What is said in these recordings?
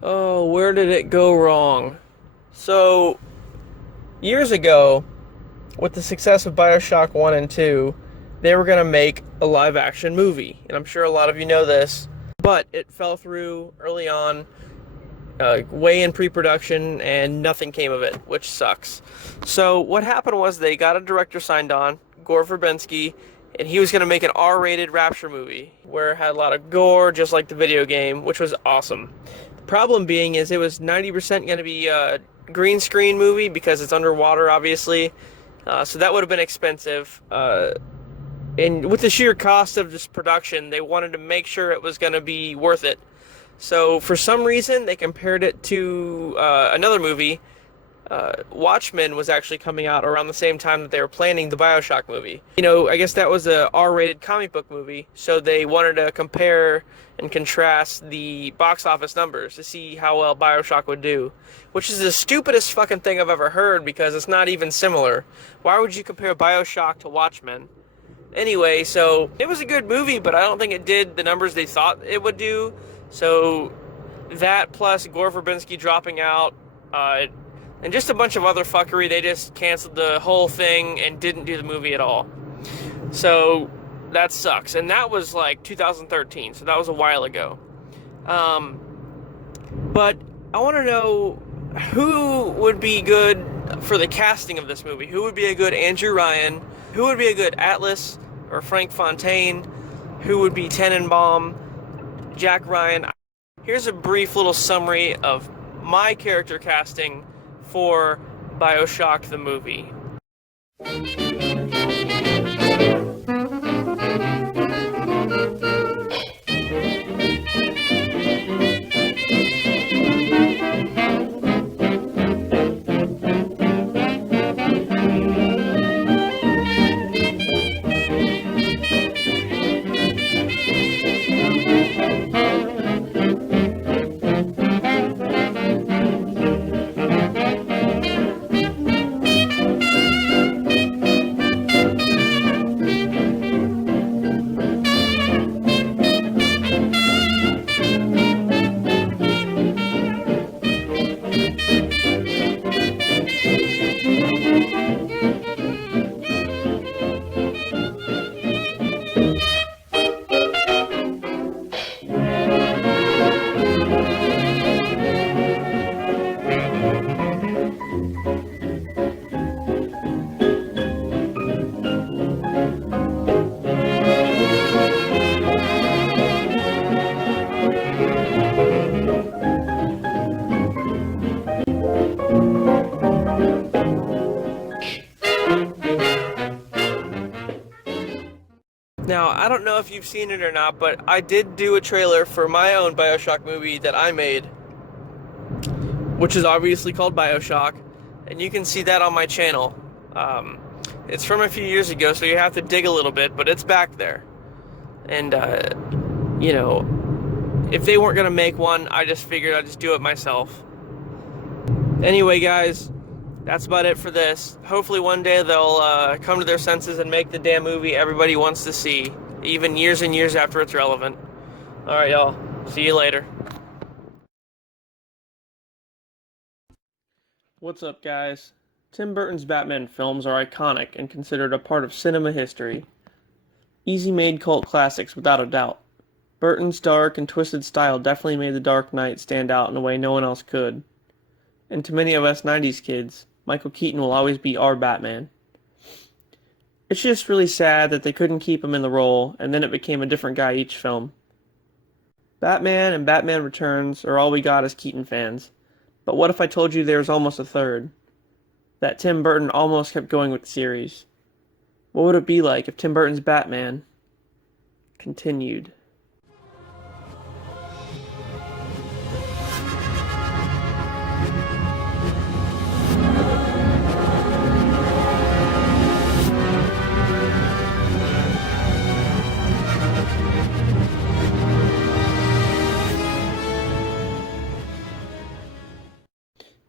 Oh, where did it go wrong? So, years ago, with the success of BioShock 1 and 2, they were going to make a live action movie. And I'm sure a lot of you know this, but it fell through early on, way in pre production, and nothing came of it, which sucks. So, what happened was they got a director signed on, Gore Verbinski, and he was going to make an R rated Rapture movie where it had a lot of gore, just like the video game, which was awesome. Problem being is it was 90% going to be a green screen movie because it's underwater, obviously. So that would have been expensive. And with the sheer cost of this production, they wanted to make sure it was going to be worth it. So for some reason, they compared it to another movie. Watchmen was actually coming out around the same time that they were planning the BioShock movie. You know, I guess that was a R-rated comic book movie, so they wanted to compare and contrast the box office numbers to see how well BioShock would do, which is the stupidest fucking thing I've ever heard because it's not even similar. Why would you compare BioShock to Watchmen? Anyway, so it was a good movie, but I don't think it did the numbers they thought it would do. So that plus Gore Verbinski dropping out, and just a bunch of other fuckery. They just canceled the whole thing and didn't do the movie at all. So that sucks. And that was like 2013, so that was a while ago. But I want to know who would be good for the casting of this movie. Who would be a good Andrew Ryan? Who would be a good Atlas or Frank Fontaine? Who would be Tenenbaum? Jack Ryan? Here's a brief little summary of my character casting for BioShock the movie. Now, I don't know if you've seen it or not, but I did do a trailer for my own BioShock movie that I made, which is obviously called BioShock, and you can see that on my channel. It's from a few years ago, so you have to dig a little bit, but it's back there. And, you know, if they weren't going to make one, I just figured I'd just do it myself. Anyway, guys, that's about it for this. Hopefully one day they'll come to their senses and make the damn movie everybody wants to see, even years and years after it's relevant. Alright, y'all. See you later. What's up, guys? Tim Burton's Batman films are iconic and considered a part of cinema history. Easy-made cult classics, without a doubt. Burton's dark and twisted style definitely made The Dark Knight stand out in a way no one else could. And to many of us 90s kids, Michael Keaton will always be our Batman. It's just really sad that they couldn't keep him in the role, and then it became a different guy each film. Batman and Batman Returns are all we got as Keaton fans. But what if I told you there was almost a third? That Tim Burton almost kept going with the series. What would it be like if Tim Burton's Batman continued?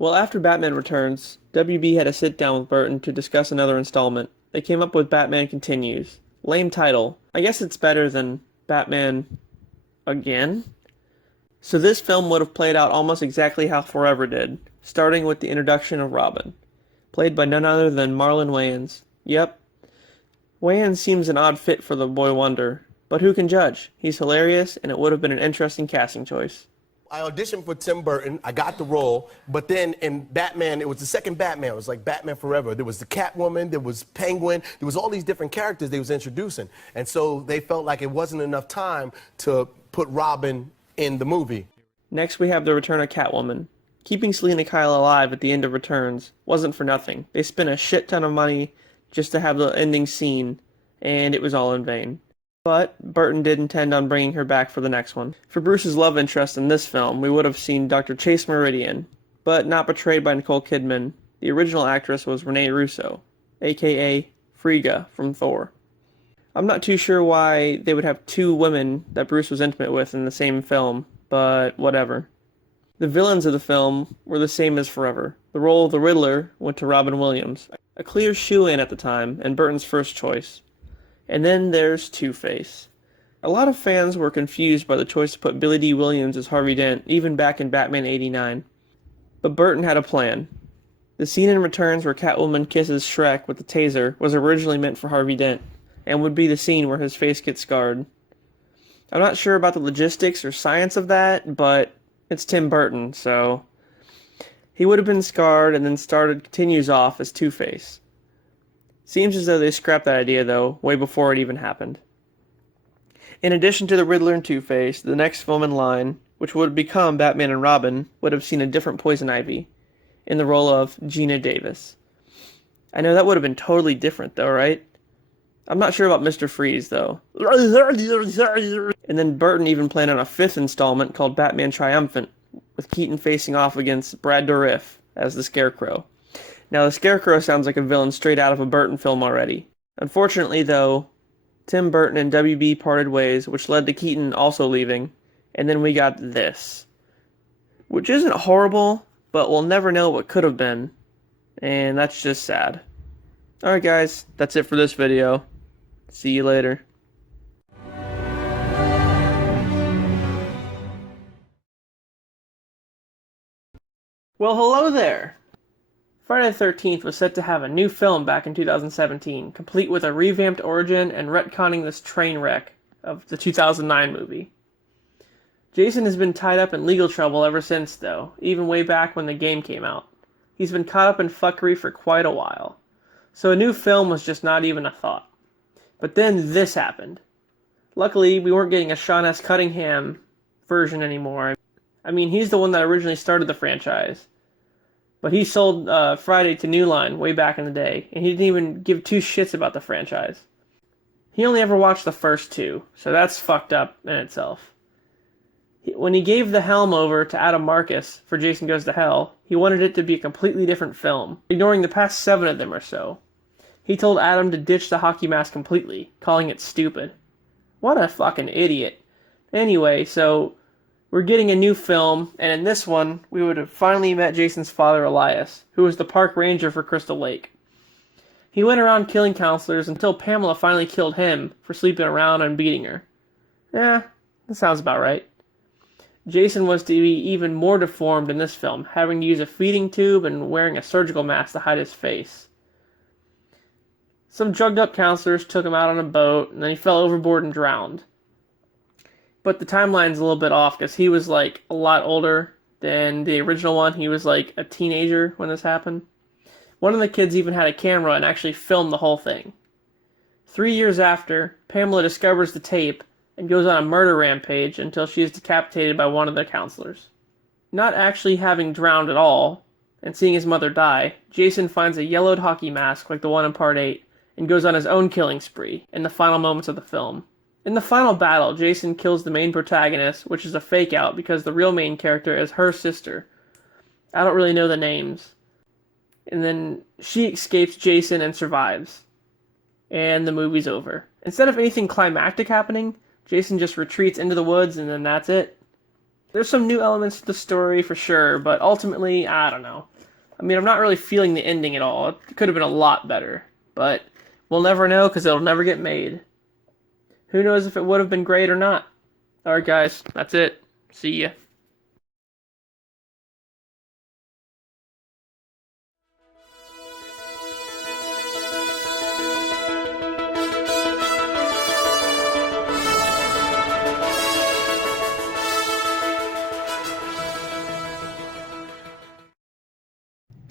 Well, after Batman Returns, WB had a sit-down with Burton to discuss another installment. They came up with Batman Continues. Lame title. I guess it's better than Batman Again? So this film would have played out almost exactly how Forever did, starting with the introduction of Robin, played by none other than Marlon Wayans. Yep, Wayans seems an odd fit for the boy wonder, but who can judge? He's hilarious, and it would have been an interesting casting choice. I auditioned for Tim Burton. I got the role, but then in Batman, it was the second Batman. It was like Batman Forever. There was the Catwoman, there was Penguin, there was all these different characters they was introducing. And so they felt like it wasn't enough time to put Robin in the movie. Next, we have the return of Catwoman. Keeping Selena Kyle alive at the end of Returns wasn't for nothing. They spent a shit ton of money just to have the ending scene, and it was all in vain. But Burton did intend on bringing her back for the next one. For Bruce's love interest in this film, we would have seen Dr. Chase Meridian, but not portrayed by Nicole Kidman. The original actress was Renee Russo, aka Frigga from Thor. I'm not too sure why they would have two women that Bruce was intimate with in the same film, but whatever. The villains of the film were the same as Forever. The role of the Riddler went to Robin Williams, a clear shoo-in at the time, and Burton's first choice. And then there's Two-Face. A lot of fans were confused by the choice to put Billy D. Williams as Harvey Dent, even back in Batman '89. But Burton had a plan. The scene in Returns where Catwoman kisses Shrek with the taser was originally meant for Harvey Dent, and would be the scene where his face gets scarred. I'm not sure about the logistics or science of that, but it's Tim Burton, so he would have been scarred and then continues off as Two-Face. Seems as though they scrapped that idea, though, way before it even happened. In addition to the Riddler and Two-Face, the next film in line, which would become Batman and Robin, would have seen a different Poison Ivy, in the role of Gina Davis. I know that would have been totally different, though, right? I'm not sure about Mr. Freeze, though. And then Burton even planned on a fifth installment called Batman Triumphant, with Keaton facing off against Brad Dourif as the Scarecrow. Now, the Scarecrow sounds like a villain straight out of a Burton film already. Unfortunately, though, Tim Burton and WB parted ways, which led to Keaton also leaving, and then we got this. Which isn't horrible, but we'll never know what could have been, and that's just sad. Alright guys, that's it for this video. See you later. Well, hello there! Friday the 13th was set to have a new film back in 2017, complete with a revamped origin and retconning this train wreck of the 2009 movie. Jason has been tied up in legal trouble ever since, though, even way back when the game came out. He's been caught up in fuckery for quite a while, so a new film was just not even a thought. But then this happened. Luckily, we weren't getting a Sean S. Cunningham version anymore. I mean, he's the one that originally started the franchise. But he sold Friday to New Line way back in the day, and he didn't even give two shits about the franchise. He only ever watched the first two, so that's fucked up in itself. When he gave the helm over to Adam Marcus for Jason Goes to Hell, he wanted it to be a completely different film, ignoring the past 7 of them or so. He told Adam to ditch the hockey mask completely, calling it stupid. What a fucking idiot. Anyway, so we're getting a new film, and in this one, we would have finally met Jason's father, Elias, who was the park ranger for Crystal Lake. He went around killing counselors until Pamela finally killed him for sleeping around and beating her. Yeah, that sounds about right. Jason was to be even more deformed in this film, having to use a feeding tube and wearing a surgical mask to hide his face. Some drugged up counselors took him out on a boat, and then he fell overboard and drowned. But the timeline's a little bit off, because he was, like, a lot older than the original one. He was, like, a teenager when this happened. One of the kids even had a camera and actually filmed the whole thing. 3 years after, Pamela discovers the tape and goes on a murder rampage until she is decapitated by one of the counselors. Not actually having drowned at all, and seeing his mother die, Jason finds a yellowed hockey mask like the one in Part 8, and goes on his own killing spree in the final moments of the film. In the final battle, Jason kills the main protagonist, which is a fake-out because the real main character is her sister. I don't really know the names. And then she escapes Jason and survives. And the movie's over. Instead of anything climactic happening, Jason just retreats into the woods and then that's it. There's some new elements to the story for sure, but ultimately, I don't know. I mean, I'm not really feeling the ending at all. It could have been a lot better, but we'll never know because it'll never get made. Who knows if it would have been great or not. Alright guys, that's it. See ya.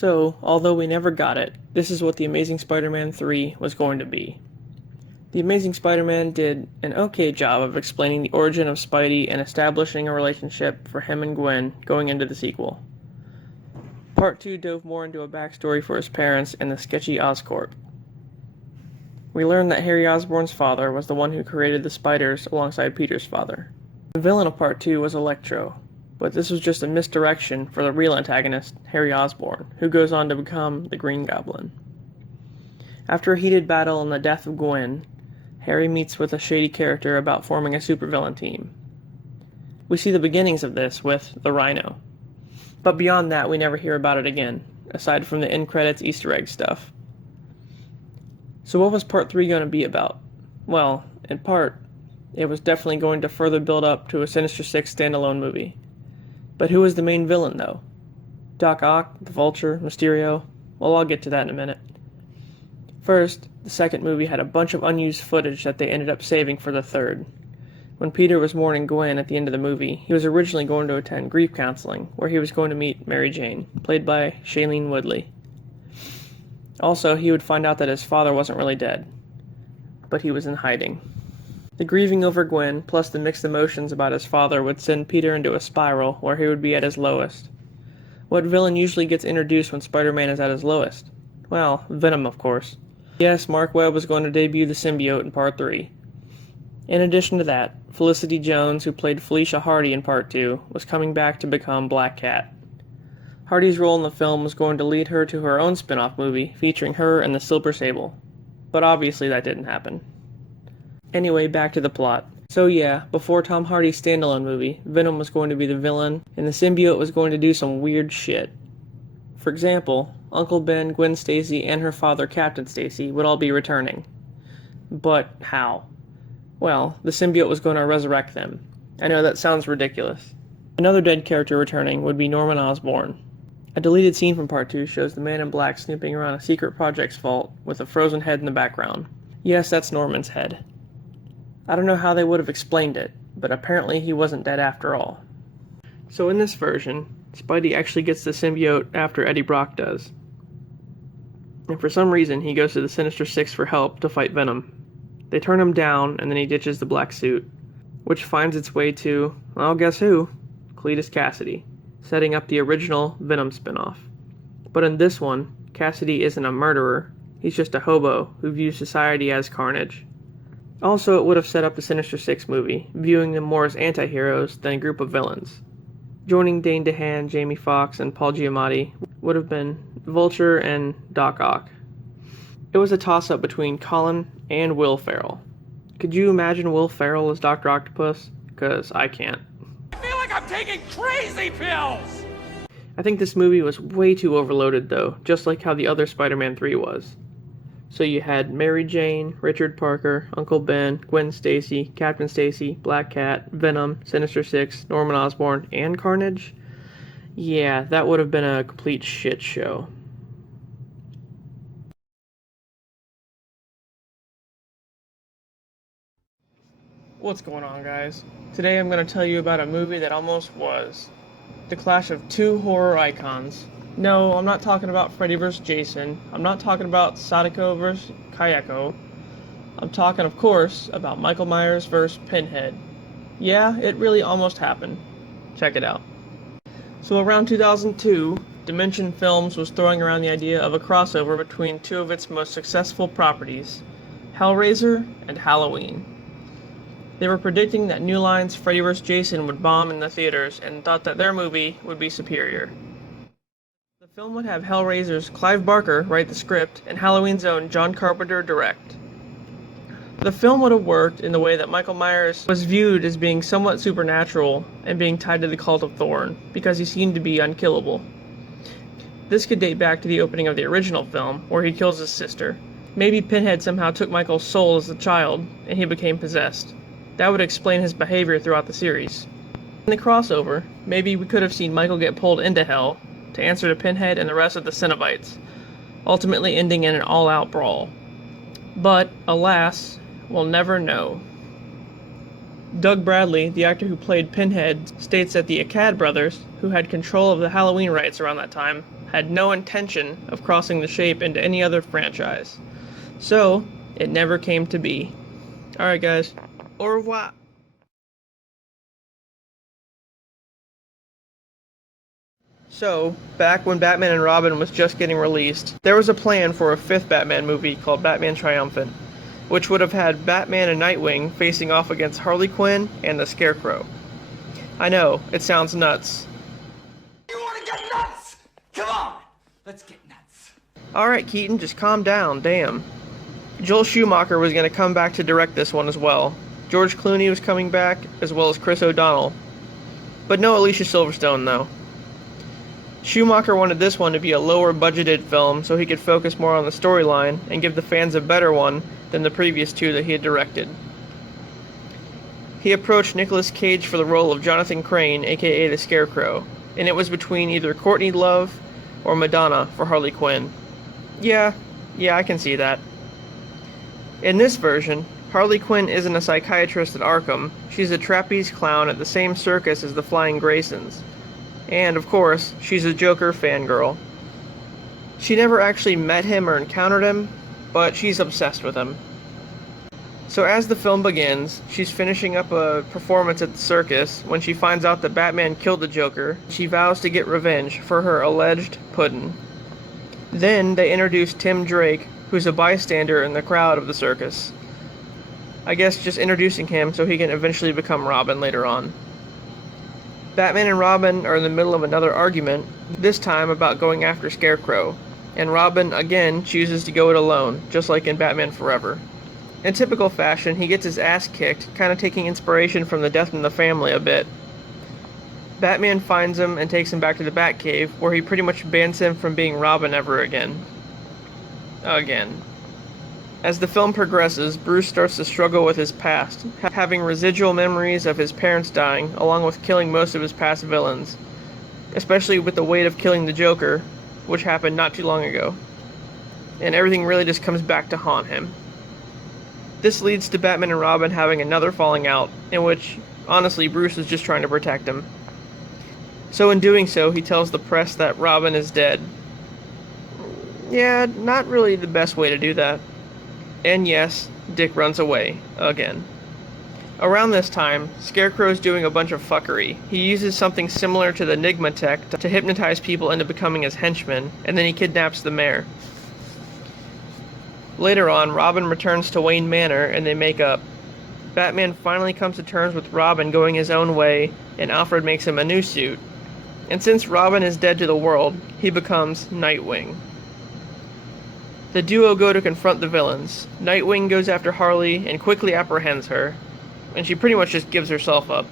So, although we never got it, this is what The Amazing Spider-Man 3 was going to be. The Amazing Spider-Man did an okay job of explaining the origin of Spidey and establishing a relationship for him and Gwen going into the sequel. Part 2 dove more into a backstory for his parents and the sketchy Oscorp. We learned that Harry Osborn's father was the one who created the spiders alongside Peter's father. The villain of Part 2 was Electro, but this was just a misdirection for the real antagonist, Harry Osborn, who goes on to become the Green Goblin. After a heated battle and the death of Gwen, Harry meets with a shady character about forming a supervillain team. We see the beginnings of this with the Rhino. But beyond that, we never hear about it again, aside from the end credits Easter egg stuff. So what was Part 3 going to be about? Well, in part, it was definitely going to further build up to a Sinister Six standalone movie. But who was the main villain, though? Doc Ock, the Vulture, Mysterio? Well, I'll get to that in a minute. First, the second movie had a bunch of unused footage that they ended up saving for the third. When Peter was mourning Gwen at the end of the movie, he was originally going to attend grief counseling, where he was going to meet Mary Jane, played by Shailene Woodley. Also, he would find out that his father wasn't really dead, but he was in hiding. The grieving over Gwen, plus the mixed emotions about his father, would send Peter into a spiral where he would be at his lowest. What villain usually gets introduced when Spider-Man is at his lowest? Well, Venom, of course. Yes, Mark Webb was going to debut the symbiote in Part 3. In addition to that, Felicity Jones, who played Felicia Hardy in Part 2, was coming back to become Black Cat. Hardy's role in the film was going to lead her to her own spin-off movie featuring her and the Silver Sable. But obviously that didn't happen. Anyway, back to the plot. So yeah, before Tom Hardy's standalone movie, Venom was going to be the villain, and the symbiote was going to do some weird shit. For example, Uncle Ben, Gwen Stacy, and her father Captain Stacy would all be returning. But how? Well, the symbiote was going to resurrect them. I know that sounds ridiculous. Another dead character returning would be Norman Osborn. A deleted scene from Part 2 shows the Man in Black snooping around a secret project's vault with a frozen head in the background. Yes, that's Norman's head. I don't know how they would have explained it, but apparently he wasn't dead after all. So in this version, Spidey actually gets the symbiote after Eddie Brock does. And for some reason, he goes to the Sinister Six for help to fight Venom. They turn him down, and then he ditches the black suit, which finds its way to, well, guess who? Cletus Cassidy, setting up the original Venom spinoff. But in this one, Cassidy isn't a murderer, he's just a hobo who views society as carnage. Also, it would have set up the Sinister Six movie, viewing them more as anti-heroes than a group of villains. Joining Dane DeHaan, Jamie Foxx, and Paul Giamatti would have been Vulture and Doc Ock. It was a toss-up between Colin and Will Ferrell. Could you imagine Will Ferrell as Dr. Octopus? Because I can't. I feel like I'm taking crazy pills! I think this movie was way too overloaded though, just like how the other Spider-Man 3 was. So you had Mary Jane, Richard Parker, Uncle Ben, Gwen Stacy, Captain Stacy, Black Cat, Venom, Sinister Six, Norman Osborn, and Carnage? Yeah, that would have been a complete shit show. What's going on, guys? Today I'm going to tell you about a movie that almost was. The clash of two horror icons. No, I'm not talking about Freddy vs. Jason. I'm not talking about Sadako vs. Kayako. I'm talking, of course, about Michael Myers vs. Pinhead. Yeah, it really almost happened. Check it out. So around 2002, Dimension Films was throwing around the idea of a crossover between two of its most successful properties, Hellraiser and Halloween. They were predicting that New Line's Freddy vs. Jason would bomb in the theaters and thought that their movie would be superior. The film would have Hellraiser's Clive Barker write the script and Halloween's own John Carpenter direct. The film would have worked in the way that Michael Myers was viewed as being somewhat supernatural and being tied to the cult of Thorn, because he seemed to be unkillable. This could date back to the opening of the original film, where he kills his sister. Maybe Pinhead somehow took Michael's soul as a child, and he became possessed. That would explain his behavior throughout the series. In the crossover, maybe we could have seen Michael get pulled into hell to answer to Pinhead and the rest of the Cenobites, ultimately ending in an all-out brawl. But, alas, we'll never know. Doug Bradley, the actor who played Pinhead, states that the Akkad brothers, who had control of the Halloween rights around that time, had no intention of crossing the shape into any other franchise. So, it never came to be. Alright guys, au revoir. So, back when Batman and Robin was just getting released, there was a plan for a fifth Batman movie called Batman Triumphant, which would have had Batman and Nightwing facing off against Harley Quinn and the Scarecrow. I know, it sounds nuts. You want to get nuts? Come on, let's get nuts. Alright Keaton, just calm down, damn. Joel Schumacher was going to come back to direct this one as well. George Clooney was coming back, as well as Chris O'Donnell. But no Alicia Silverstone though. Schumacher wanted this one to be a lower budgeted film so he could focus more on the storyline and give the fans a better one than the previous two that he had directed. He approached Nicolas Cage for the role of Jonathan Crane, aka the Scarecrow, and it was between either Courtney Love or Madonna for Harley Quinn. Yeah, I can see that. In this version, Harley Quinn isn't a psychiatrist at Arkham, she's a trapeze clown at the same circus as the Flying Graysons. And, of course, she's a Joker fangirl. She never actually met him or encountered him, but she's obsessed with him. So as the film begins, she's finishing up a performance at the circus when she finds out that Batman killed the Joker. She vows to get revenge for her alleged puddin'. Then they introduce Tim Drake, who's a bystander in the crowd of the circus. I guess just introducing him so he can eventually become Robin later on. Batman and Robin are in the middle of another argument, this time about going after Scarecrow, and Robin again chooses to go it alone, just like in Batman Forever. In typical fashion, he gets his ass kicked, kind of taking inspiration from the Death in the Family a bit. Batman finds him and takes him back to the Batcave, where he pretty much bans him from being Robin ever again. As the film progresses, Bruce starts to struggle with his past, having residual memories of his parents dying, along with killing most of his past villains, especially with the weight of killing the Joker, which happened not too long ago. And everything really just comes back to haunt him. This leads to Batman and Robin having another falling out, in which, honestly, Bruce is just trying to protect him. So in doing so, he tells the press that Robin is dead. Yeah, not really the best way to do that. And yes, Dick runs away, again. Around this time, Scarecrow's doing a bunch of fuckery. He uses something similar to the Enigma tech to hypnotize people into becoming his henchmen, and then he kidnaps the mayor. Later on, Robin returns to Wayne Manor and they make up. Batman finally comes to terms with Robin going his own way, and Alfred makes him a new suit. And since Robin is dead to the world, he becomes Nightwing. The duo go to confront the villains. Nightwing goes after Harley and quickly apprehends her, and she pretty much just gives herself up.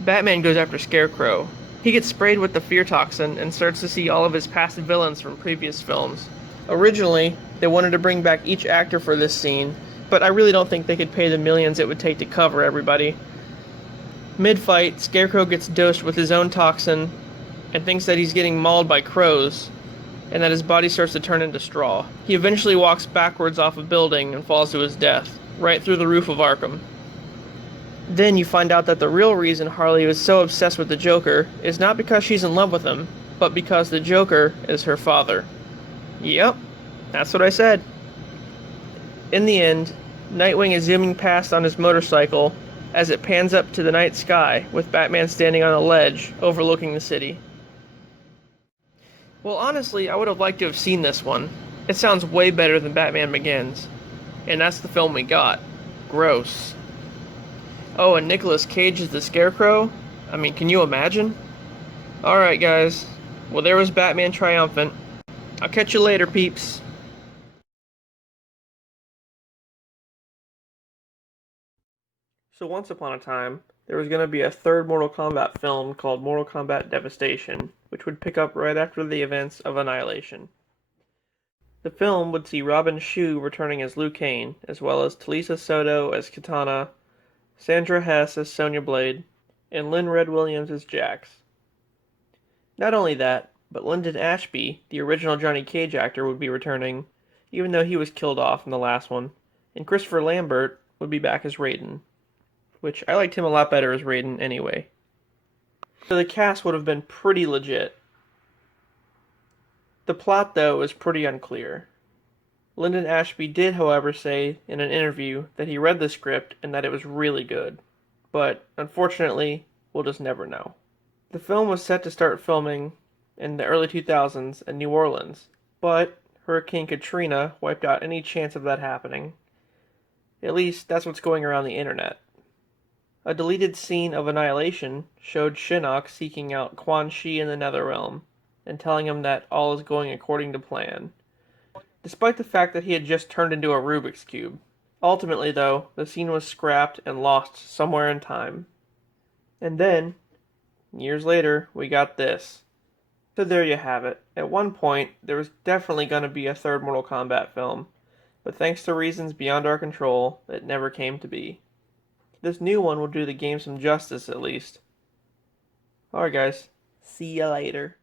Batman goes after Scarecrow. He gets sprayed with the fear toxin and starts to see all of his past villains from previous films. Originally, they wanted to bring back each actor for this scene, but I really don't think they could pay the millions it would take to cover everybody. Mid-fight, Scarecrow gets dosed with his own toxin and thinks that he's getting mauled by crows, and that his body starts to turn into straw. He eventually walks backwards off a building and falls to his death, right through the roof of Arkham. Then you find out that the real reason Harley was so obsessed with the Joker is not because she's in love with him, but because the Joker is her father. Yep, that's what I said. In the end, Nightwing is zooming past on his motorcycle as it pans up to the night sky, with Batman standing on a ledge overlooking the city. Well, honestly, I would have liked to have seen this one. It sounds way better than Batman Begins. And that's the film we got. Gross. Oh, and Nicolas Cage is the Scarecrow? I mean, can you imagine? Alright, guys. Well, there was Batman Triumphant. I'll catch you later, peeps. So once upon a time, there was going to be a third Mortal Kombat film called Mortal Kombat Devastation, which would pick up right after the events of Annihilation. The film would see Robin Shou returning as Liu Kang, as well as Talisa Soto as Kitana, Sandra Hess as Sonya Blade, and Lynn Red Williams as Jax. Not only that, but Lyndon Ashby, the original Johnny Cage actor, would be returning, even though he was killed off in the last one, and Christopher Lambert would be back as Raiden, which I liked him a lot better as Raiden anyway. So the cast would have been pretty legit. The plot, though, is pretty unclear. Lyndon Ashby did, however, say in an interview that he read the script and that it was really good. But, unfortunately, we'll just never know. The film was set to start filming in the early 2000s in New Orleans, but Hurricane Katrina wiped out any chance of that happening. At least, that's what's going around the internet. A deleted scene of Annihilation showed Shinnok seeking out Quan Chi in the Netherrealm and telling him that all is going according to plan, despite the fact that he had just turned into a Rubik's Cube. Ultimately, though, the scene was scrapped and lost somewhere in time. And then, years later, we got this. So there you have it. At one point, there was definitely going to be a third Mortal Kombat film, but thanks to reasons beyond our control, it never came to be. This new one will do the game some justice, at least. Alright guys, see ya later.